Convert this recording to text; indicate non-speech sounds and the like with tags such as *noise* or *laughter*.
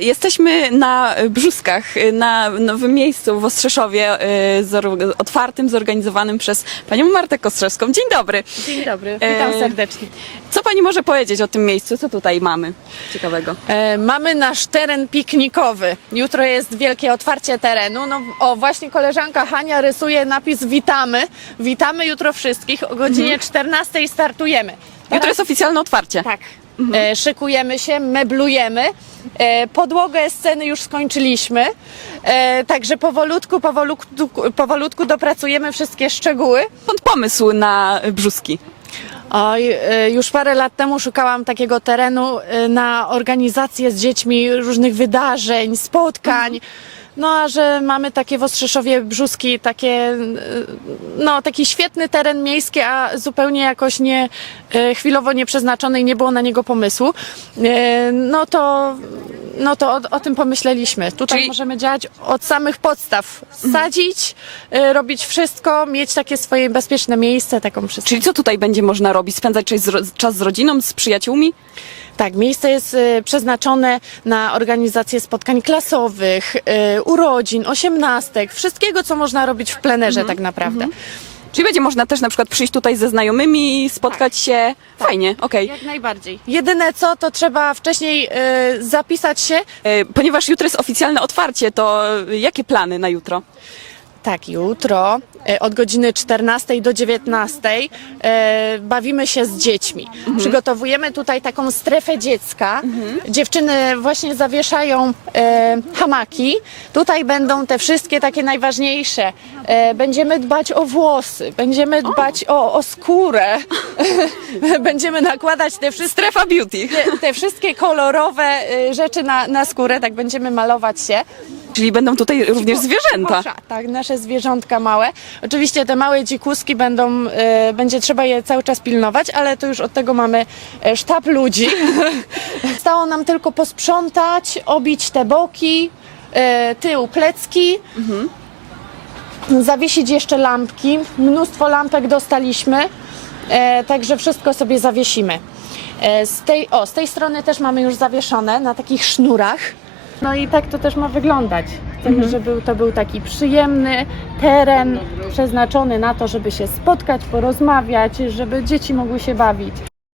Jesteśmy na Brzuskach, na nowym miejscu w Ostrzeszowie, y, zor- otwartym, zorganizowanym przez panią Martę Kostrzewską. Dzień dobry. Dzień dobry, witam witam serdecznie. Co pani może powiedzieć o tym miejscu? Co tutaj mamy ciekawego? E, mamy nasz teren piknikowy. Jutro jest wielkie otwarcie terenu. No, o, właśnie koleżanka Hania rysuje napis Witamy. Witamy jutro wszystkich. O godzinie 14 startujemy. Jutro jest oficjalne otwarcie. Tak. E, szykujemy się, meblujemy. E, podłogę sceny już skończyliśmy. E, także powolutku, powolutku, powolutku dopracujemy wszystkie szczegóły. Skąd pomysł na Brzuski? Oj, y, już parę lat temu szukałam takiego terenu y, na organizację z dziećmi różnych wydarzeń, spotkań. No a że mamy takie w Ostrzeszowie brzuski, takie, y, no taki świetny teren miejski, a zupełnie jakoś nie, y, chwilowo nieprzeznaczony i nie było na niego pomysłu, y, no to, no to o, o tym pomyśleliśmy. Tutaj Czyli- możemy działać od samych podstaw. Sadzić, y, robić wszystko, mieć takie swoje bezpieczne miejsce, taką przestrzeń. Czyli co tutaj będzie można robić? Spędzać czas z, ro- czas z rodziną, z przyjaciółmi? Tak, miejsce jest y, przeznaczone na organizację spotkań klasowych, y, urodzin, osiemnastek, wszystkiego, co można robić w plenerze tak naprawdę. Czyli będzie można też na przykład przyjść tutaj ze znajomymi, spotkać się? Fajnie, okej. Jak najbardziej. Jedyne co, to trzeba wcześniej y, zapisać się. E, Ponieważ jutro jest oficjalne otwarcie, to jakie plany na jutro? Tak, jutro y, od godziny 14 do 19 y, bawimy się z dziećmi. Przygotowujemy tutaj taką strefę dziecka. Dziewczyny właśnie zawieszają y, hamaki. Tutaj będą te wszystkie takie najważniejsze. Będziemy dbać o włosy, będziemy dbać o, o skórę. *laughs* będziemy nakładać te wszystkie Strefa beauty. te, te wszystkie kolorowe y, rzeczy na, na skórę, tak będziemy malować się. Czyli będą tutaj również zwierzęta. Kosza, tak, nasze zwierzątka małe. Oczywiście te małe dzikuski będą, y, będzie trzeba je cały czas pilnować, ale to już od tego mamy e, sztab ludzi. *laughs* Stało nam tylko posprzątać, obić te boki, e, tył, plecki. Zawiesić jeszcze lampki. Mnóstwo lampek dostaliśmy, e, także wszystko sobie zawiesimy. E, z, tej, o, z tej strony też mamy już zawieszone na takich sznurach. No i tak to też ma wyglądać. Chcemy, żeby to był taki przyjemny teren przeznaczony na to, żeby się spotkać, porozmawiać, żeby dzieci mogły się bawić.